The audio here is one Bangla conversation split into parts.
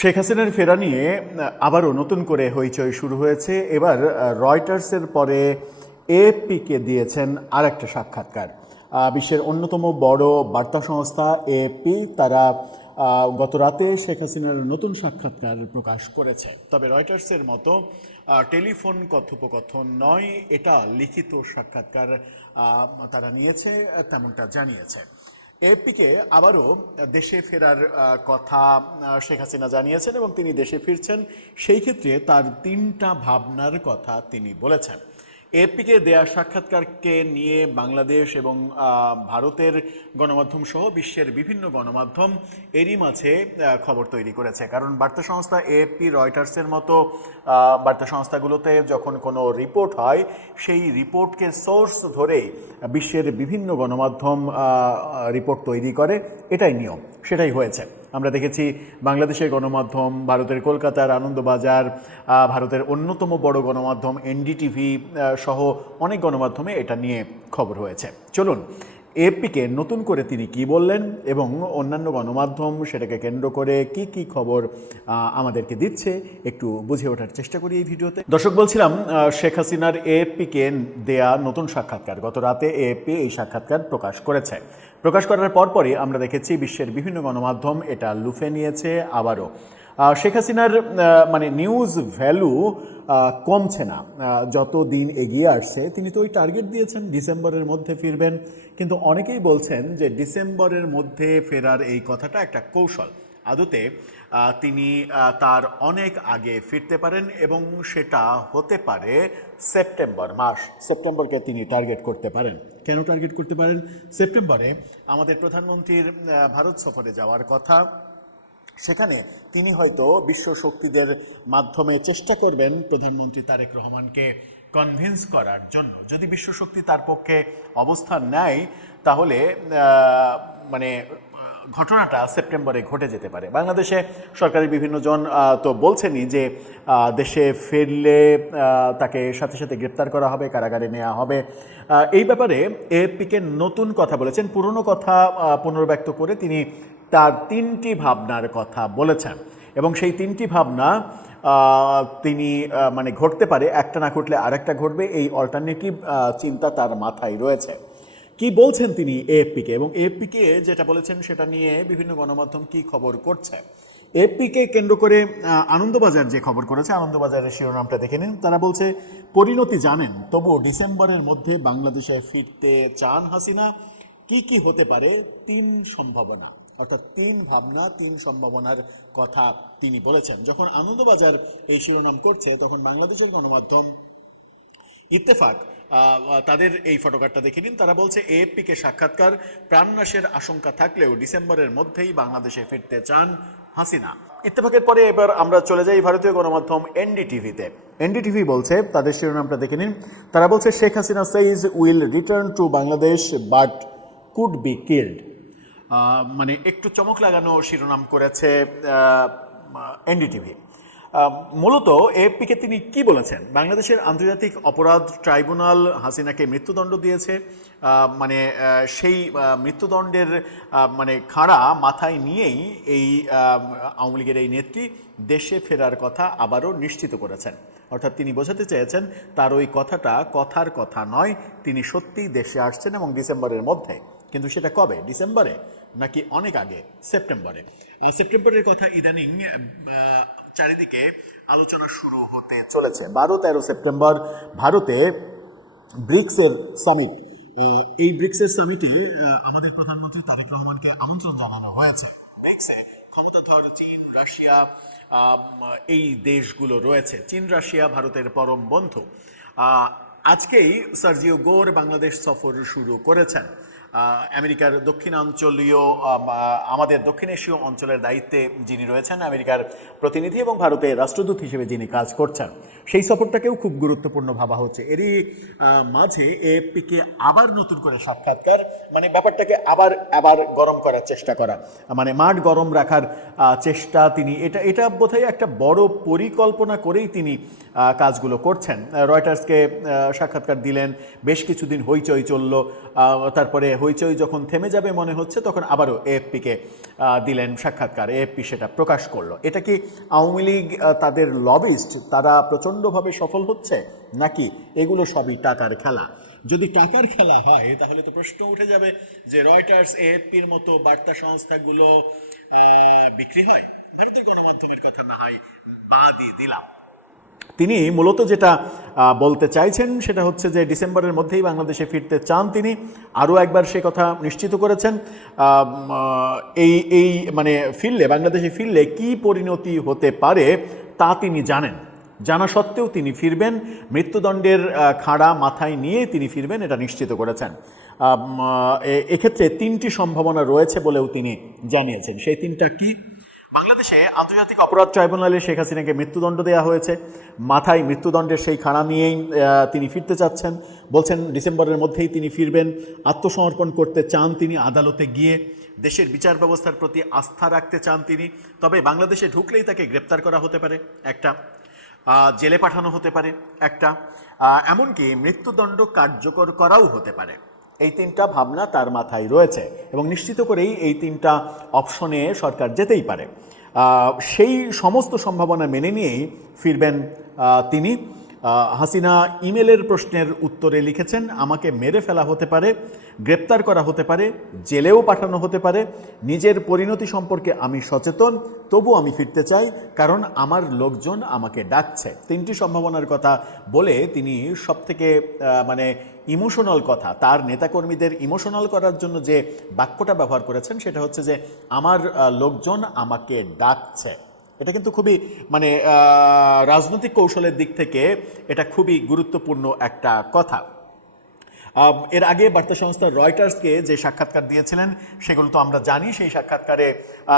শেখ হাসিনার ফেরা নিয়ে আবারও নতুন করে হইচই শুরু হয়েছে। এবার রয়টার্সের পরে এএফপিকে দিয়েছেন আর একটা সাক্ষাৎকার। বিশ্বের অন্যতম বড় বার্তা সংস্থা এএফপি তারা গত রাতে শেখ হাসিনার নতুন সাক্ষাৎকার প্রকাশ করেছে। তবে রয়টার্সের মতো টেলিফোন কথোপকথন নয়, এটা লিখিত সাক্ষাৎকার তারা নিয়েছে, তেমনটা জানিয়েছে। এএফপিকে আবারও দেশে ফেরার কথা শেখ হাসিনা জানিয়েছেন এবং তিনি দেশে ফিরছেন। সেই ক্ষেত্রে তার তিনটা ভাবনার কথা তিনি বলেছেন। এএফপিকে দেয়া সাক্ষাৎকারকে নিয়ে বাংলাদেশ এবং ভারতের গণমাধ্যম সহ বিশ্বের বিভিন্ন গণমাধ্যম এরই মাঝে খবর তৈরি করেছে। কারণ বার্তা সংস্থা এএফপি, রয়টার্সের মতো বার্তা সংস্থাগুলোতে যখন কোনো রিপোর্ট হয়, সেই রিপোর্টকে সোর্স ধরেই বিশ্বের বিভিন্ন গণমাধ্যম রিপোর্ট তৈরি করে, এটাই নিয়ম, সেটাই হয়েছে। আমরা দেখেছি বাংলাদেশের গণমাধ্যম, ভারতের কলকাতার আনন্দবাজার, ভারতের অন্যতম বড় গণমাধ্যম এনডিটিভি সহ অনেক গণমাধ্যমে এটা নিয়ে খবর হয়েছে। চলুন এএফপিকে নতুন করে তিনি কি বললেন এবং অন্যান্য গণমাধ্যম সেটাকে কেন্দ্র করে কি কি খবর আমাদেরকে দিচ্ছে একটু বুঝে ওঠার চেষ্টা করি এই ভিডিওতে। দর্শক, বলছিলাম শেখ হাসিনার এএফপিকে দেয়া নতুন সাক্ষাৎকার, গত রাতে এএফপি এই সাক্ষাৎকার প্রকাশ করেছে। প্রকাশ করার পরপরই আমরা দেখেছি বিশ্বের বিভিন্ন গণমাধ্যম এটা লুফে নিয়েছে। আবারও শেখ হাসিনার নিউজ ভ্যালু কমছে না, যত দিন এগিয়ে আসছে। তিনি তো ওই টার্গেট দিয়েছেন ডিসেম্বরের মধ্যে ফিরবেন, কিন্তু অনেকেই বলছেন যে ডিসেম্বরের মধ্যে ফেরার এই কথাটা একটা কৌশল। আদতে তিনি তার অনেক আগে ফিরতে পারেন এবং সেটা হতে পারে সেপ্টেম্বর মাস। সেপ্টেম্বরকে তিনি টার্গেট করতে পারেন। কেন টার্গেট করতে পারেন? সেপ্টেম্বরে আমাদের প্রধানমন্ত্রীর ভারত সফরে যাওয়ার কথা। সেখানে তিনি হয়তো বিশ্ব শক্তিদের মাধ্যমে চেষ্টা করবেন প্রধানমন্ত্রী তারেক রহমানকে কনভিন্স করার জন্য। যদি বিশ্ব শক্তি তার পক্ষে অবস্থান নেয়, তাহলে ঘটনাটা সেপ্টেম্বরে ঘটে যেতে পারে। বাংলাদেশে সরকারি বিভিন্ন জন তো বলছেনই যে দেশে ফিরলে তাকে সাথে সাথে গ্রেপ্তার করা হবে, কারাগারে নেওয়া হবে। এই ব্যাপারে এএফপিকে নতুন কথা বলেছেন, পুরনো কথা পুনর্ব্যক্ত করে তিনি তার তিনটি ভাবনার কথা বলেছেন এবং সেই তিনটি ভাবনা তিনি ঘটতে পারে, একটা না ঘটলে আরেকটা ঘটবে, এই অল্টারনেটিভ চিন্তা তার মাথায় রয়েছে। কি বলছেন তিনি এএফপিকে, এবং এএফপিকে যেটা বলেছেন সেটা নিয়ে বিভিন্ন গণমাধ্যম কি খবর করছে। এএফপিকে কেন্দ্র করে আনন্দবাজার যে খবর করেছে, আনন্দবাজারের শিরোনামটা দেখে নিন। তারা বলছে, পরিণতি জানেন, তবু ডিসেম্বরের মধ্যে বাংলাদেশে ফিরতে চান হাসিনা। কি কি হতে পারে? তিন সম্ভাবনা, অর্থাৎ তিন ভাবনা, তিন সম্ভাবনার কথা তিনি বলেছেন। যখন আনন্দবাজার এই শিরোনাম করছে, তখন বাংলাদেশের গণমাধ্যম ইত্তেফাক তাদের এই ফটোকার্ডটা দেখে নিন। তারা বলছে, এএফপিকে সাক্ষাৎকার, প্রাণনাশের আশঙ্কা থাকলেও ডিসেম্বরের মধ্যেই বাংলাদেশে ফিরতে চান হাসিনা। ইত্তেফাকের পরে এবার আমরা চলে যাই ভারতীয় গণমাধ্যম এনডিটিভিতে। এনডিটিভি বলছে, তাদের শিরোনামটা দেখে নিন। তারা বলছে, Sheikh Hasina সেইজ will return to Bangladesh but could be killed. একটু চমক লাগানো শিরোনাম করেছে এনডিটিভি। মূলত এএফপিকে তিনি কি বলেছেন? বাংলাদেশের আন্তর্জাতিক অপরাধ ট্রাইব্যুনাল হাসিনাকে মৃত্যুদণ্ড দিয়েছে। সেই মৃত্যুদণ্ডের খাড়া মাথায় নিয়েই এই আওয়ামী লীগের এই নেত্রী দেশে ফেরার কথা আবারও নিশ্চিত করেছেন। অর্থাৎ তিনি বোঝাতে চেয়েছেন তার ওই কথাটা কথার কথা নয়, তিনি সত্যিই দেশে আসছেন এবং ডিসেম্বরের মধ্যে। কিন্তু সেটা কবে? ডিসেম্বরে নাকি অনেক আগে? সেপ্টেম্বরে। সেপ্টেম্বরের কথা ইদানিং চারিদিকে আলোচনা শুরু হতে চলেছে। 12-13 সেপ্টেম্বর ভারতে ব্রিক্সের সামিট। এই ব্রিক্সের সামিটে আমাদের প্রধানমন্ত্রী তারেক রহমানকে আমন্ত্রণ জানানো হয়েছে। ব্রিক্সে ক্ষমতাধর চীন, রাশিয়া, এই দেশগুলো রয়েছে। চীন, রাশিয়া ভারতের পরম বন্ধু। আজকেই সার্জিও গোর বাংলাদেশ সফর শুরু করেছেন। আমেরিকার দক্ষিণাঞ্চলীয়, আমাদের দক্ষিণ এশীয় অঞ্চলের দায়িত্বে যিনি রয়েছেন, আমেরিকার প্রতিনিধি এবং ভারতের রাষ্ট্রদূত হিসেবে যিনি কাজ করছেন, সেই সফরটাকেও খুব গুরুত্বপূর্ণ ভাবা হচ্ছে। এরই মাঝে এএফপিকে আবার নতুন করে সাক্ষাৎকার, ব্যাপারটাকে আবার গরম করার চেষ্টা করা, মাঠ গরম রাখার চেষ্টা। তিনি এটা বোধহয় একটা বড় পরিকল্পনা করেই তিনি কাজগুলো করছেন। রয়টার্সকে সাক্ষাৎকার দিলেন, বেশ কিছুদিন হইচই চলল, তারপরে হইচই যখন থেমে যাবে মনে হচ্ছে, তখন আবারও এএফপিকে দিলেন সাক্ষাৎকার, এএফপি সেটা প্রকাশ করলো। এটা কি আওয়ামী লীগ তাদের লবিস্ট তারা প্রচণ্ডভাবে সফল হচ্ছে, নাকি এগুলো সবই টাকার খেলা? যদি টাকার খেলা হয় তাহলে তো প্রশ্ন উঠে যাবে যে রয়টার্স, এএফপির মতো বার্তা সংস্থাগুলো বিক্রি হয়। ভারতের গণমাধ্যমের কথা না হয় বাদই দিলাম। তিনি মূলত যেটা বলতে চাইছেন সেটা হচ্ছে যে ডিসেম্বরের মধ্যেই বাংলাদেশে ফিরতে চান তিনি। আরও একবার সে কথা নিশ্চিত করেছেন। এই এই মানে বাংলাদেশে ফিরলে কি পরিণতি হতে পারে তা তিনি জানেন। জানা সত্ত্বেও তিনি ফিরবেন, মৃত্যুদণ্ডের খাড়া মাথায় নিয়ে তিনি ফিরবেন, এটা নিশ্চিত করেছেন। এক্ষেত্রে তিনটি সম্ভাবনা রয়েছে বলেও তিনি জানিয়েছেন। সেই তিনটা কি? বাংলাদেশে আন্তর্জাতিক অপরাধ ট্রাইব্যুনালে শেখ হাসিনাকে মৃত্যুদণ্ড দেওয়া হয়েছে, মাথায় মৃত্যুদণ্ডের সেই খাড়া নিয়েই তিনি ফিরতে চাচ্ছেন, বলছেন ডিসেম্বরের মধ্যেই তিনি ফিরবেন। আত্মসমর্পণ করতে চান তিনি আদালতে গিয়ে, দেশের বিচার ব্যবস্থার প্রতি আস্থা রাখতে চান তিনি। তবে বাংলাদেশে ঢুকলেই তাকে গ্রেপ্তার করা হতে পারে একটা, জেলে পাঠানো হতে পারে একটা, এমনকি মৃত্যুদণ্ড কার্যকর করাও হতে পারে। এই তিনটা ভাবনা তার মাথায় রয়েছে এবং নিশ্চিত করেই এই তিনটা অপশনে সরকার যেতেই পারে। সেই সমস্ত সম্ভাবনা মেনে নিয়েই ফিরবেন তিনি। হাসিনা ইমেলের প্রশ্নের উত্তরে লিখেছেন, আমাকে মেরে ফেলা হতে পারে, গ্রেপ্তার করা হতে পারে, জেলেও পাঠানো হতে পারে। নিজের পরিণতি সম্পর্কে আমি সচেতন, তবু আমি ফিরতে চাই, কারণ আমার লোকজন আমাকে ডাকছে। তিনটি সম্ভাবনার কথা বলে তিনি সবথেকে মানে ইমোশনাল কথা, তার নেতাকর্মীদের ইমোশনাল করার জন্য যে বাক্যটা ব্যবহার করেছেন সেটা হচ্ছে যে আমার লোকজন আমাকে ডাকছে। এটা কিন্তু খুবই মানে রাজনৈতিক কৌশলের দিক থেকে এটা খুবই গুরুত্বপূর্ণ একটা কথা। এর আগে বার্তা সংস্থা রয়টার্সকে যে সাক্ষাৎকার দিয়েছিলেন সেগুলো তো আমরা জানি। সেই সাক্ষাৎকারে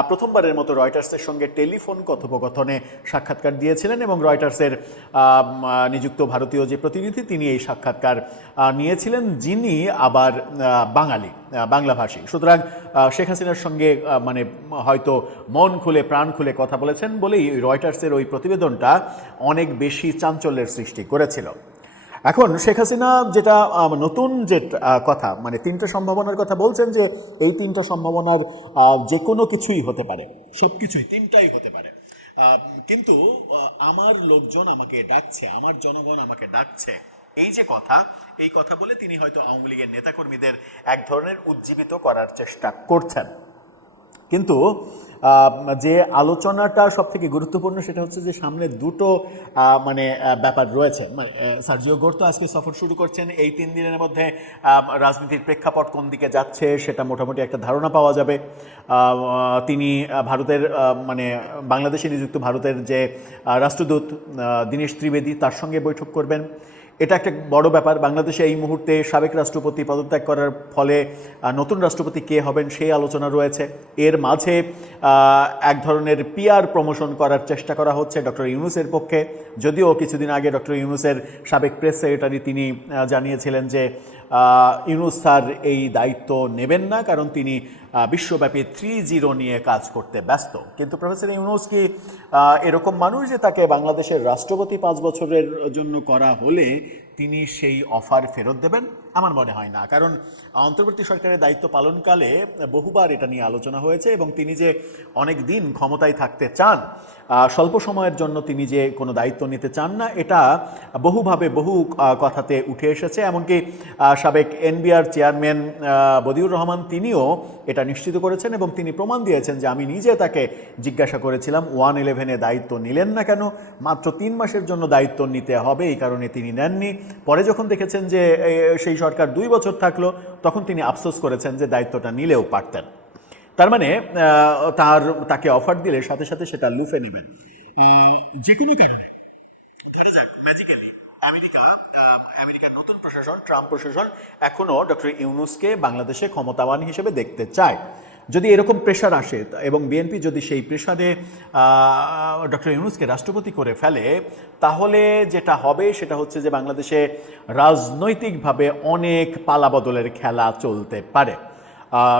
প্রথমবারের মতো রয়টার্সের সঙ্গে টেলিফোন কথোপকথনে সাক্ষাৎকার দিয়েছিলেন এবং রয়টার্সের নিযুক্ত ভারতীয় যে প্রতিনিধি তিনি এই সাক্ষাৎকার নিয়েছিলেন, যিনি আবার বাংলাভাষী। সুতরাং শেখ হাসিনার সঙ্গে মানে হয়তো মন খুলে প্রাণ খুলে কথা বলেছেন বলেই রয়টার্সের ওই প্রতিবেদনটা অনেক বেশি চাঞ্চল্যের সৃষ্টি করেছিল। এখন শেখ হাসিনা যেটা নতুন যে কথা, মানে তিনটা সম্ভাবনার কথা বলছেন, যে এই তিনটা সম্ভাবনার যে কোনো কিছুই হতে পারে, সব কিছুই তিনটাই হতে পারে। কিন্তু আমার লোকজন আমাকে ডাকছে, আমার জনগণ আমাকে ডাকছে, এই যে কথা, এই কথা বলে তিনি হয়তো আওয়ামী লীগের নেতাকর্মীদের এক ধরনের উজ্জীবিত করার চেষ্টা করছেন। কিন্তু যে আলোচনাটা সব থেকে গুরুত্বপূর্ণ সেটা হচ্ছে যে সামনে দুটো মানে ব্যাপার রয়েছে। মানে সার্জিও গোর্তো আজকে সফর শুরু করছেন। এই 3 দিনের মধ্যে রাজনীতির প্রেক্ষাপট কোন দিকে যাচ্ছে সেটা মোটামুটি একটা ধারণা পাওয়া যাবে। তিনি ভারতের মানে বাংলাদেশে নিযুক্ত ভারতের যে রাষ্ট্রদূত দীনেশ ত্রিবেদী তার সঙ্গে বৈঠক করবেন। এটা একটা বড় ব্যাপার। বাংলাদেশে এই মুহূর্তে সাবেক রাষ্ট্রপতি পদত্যাগ করার ফলে নতুন রাষ্ট্রপতি কে হবেন সেই আলোচনা রয়েছে। এর মাঝে এক ধরনের পিআর প্রমোশন করার চেষ্টা করা হচ্ছে ডক্টর ইউনূসের পক্ষে। যদিও কিছুদিন আগে ডক্টর ইউনূসের সাবেক প্রেস সেক্রেটারি তিনি জানিয়েছিলেন যে ইউনূস স্যার এই দায়িত্ব নেবেন না, কারণ তিনি বিশ্বব্যাপী 3-0 নিয়ে কাজ করতে ব্যস্ত। কিন্তু প্রফেসর ইউনূস কি এরকম মানুষ যে তাকে বাংলাদেশের রাষ্ট্রপতি 5 বছরের জন্য করা হলে তিনি সেই অফার ফেরত দেবেন? আমার মনে হয় না, কারণ অন্তর্বর্তী সরকারের দায়িত্ব পালনকালে বহুবার এটা নিয়ে আলোচনা হয়েছে এবং তিনি যে অনেক দিন ক্ষমতায় থাকতে চান, স্বল্প সময়ের জন্য তিনি যে কোনো দায়িত্ব নিতে চান না, এটা বহুভাবে বহু কথাতে উঠে এসেছে। এমনকি সাবেক এনবিআর চেয়ারম্যান বদিউর রহমান তিনিও এটা নিশ্চিত করেছেন এবং তিনি প্রমাণ দিয়েছেন যে আমি নিজে তাকে জিজ্ঞাসা করেছিলাম 111-এ দায়িত্ব নিলেন না কেন, মাত্র 3 মাসের জন্য দায়িত্ব নিতে হবে, এই কারণে তিনি নেননি। পরে যখন দেখেছেন যে সেই সরকার 2 বছর থাকলো, তখন তিনি আফসোস করেছেন যে দায়িত্বটা নিলেও পারতেন। তার মানে তাকে অফার দিলে সাথে সাথে সেটা লুফে নেবেন যে কোনো কারণে। ধরে যাক ম্যাজিক্যালি আমেরিকার নতুন প্রশাসন, ট্রাম্প প্রশাসন এখনো ডক্টর ইউনূসকে বাংলাদেশে ক্ষমতাবান হিসেবে দেখতে চায়। যদি এরকম প্রেশার আসে এবং বিএনপি যদি সেই প্রেশারে ডক্টর ইউনূসকে রাষ্ট্রপতি করে ফেলে, তাহলে যেটা হবে সেটা হচ্ছে যে বাংলাদেশে রাজনৈতিকভাবে অনেক পালাবদলের খেলা চলতে পারে।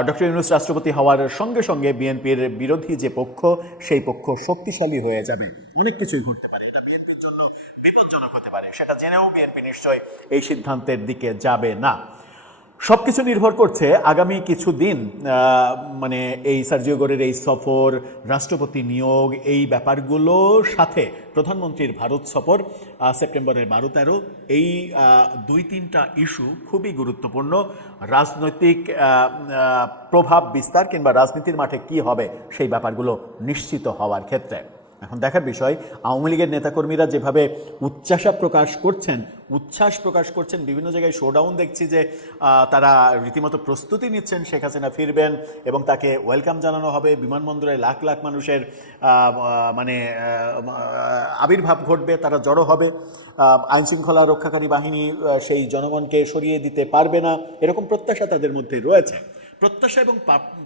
ডক্টর ইউনূস রাষ্ট্রপতি হওয়ার সঙ্গে সঙ্গে বিএনপির বিরোধী যে পক্ষ, সেই পক্ষ শক্তিশালী হয়ে যাবে, অনেক কিছুই ঘটতে পারে, এটা বিএনপির জন্য বিপজ্জনক হতে পারে। সেটা জেনেও বিএনপি নিশ্চয় এই সিদ্ধান্তের দিকে যাবে না। সবকিছু নির্ভর করছে আগামী কিছুদিন মানে এই সার্জিও গোরের এই সফর, রাষ্ট্রপতি নিয়োগ, এই ব্যাপারগুলোর সাথে প্রধানমন্ত্রীর ভারত সফর সেপ্টেম্বরের 12-13, এই 2-3টা ইস্যু খুবই গুরুত্বপূর্ণ রাজনৈতিক প্রভাব বিস্তার কিংবা রাজনীতির মাঠে কি হবে সেই ব্যাপারগুলো নিশ্চিত হওয়ার ক্ষেত্রে। এখন দেখার বিষয়, আওয়ামী লীগের নেতাকর্মীরা যেভাবে উচ্ছ্বাস প্রকাশ করছেন, বিভিন্ন জায়গায় শোডাউন দেখছি যে তারা রীতিমতো প্রস্তুতি নিচ্ছেন শেখ হাসিনা ফিরবেন এবং তাকে ওয়েলকাম জানানো হবে, বিমানবন্দরে লাখ লাখ মানুষের মানে আবির্ভাব ঘটবে, তারা জড়ো হবে, আইনশৃঙ্খলা রক্ষাকারী বাহিনী সেই জনগণকে সরিয়ে দিতে পারবে না, এরকম প্রত্যাশা তাদের মধ্যে রয়েছে। প্রত্যাশা এবং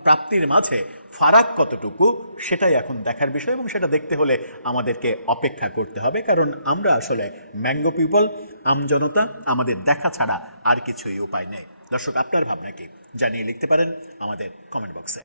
প্রাপ্তির মাঝে ফারাক কতটুকু সেটাই এখন দেখার বিষয়, এবং সেটা দেখতে হলে আমাদেরকে অপেক্ষা করতে হবে, কারণ আমরা আসলে ম্যাঙ্গো পিপল, আমজনতা, আমাদের দেখা ছাড়া আর কিছুই উপায় নেই। দর্শক, আপনার ভাবনা কি জানিয়ে লিখতে পারেন আমাদের কমেন্ট বক্সে।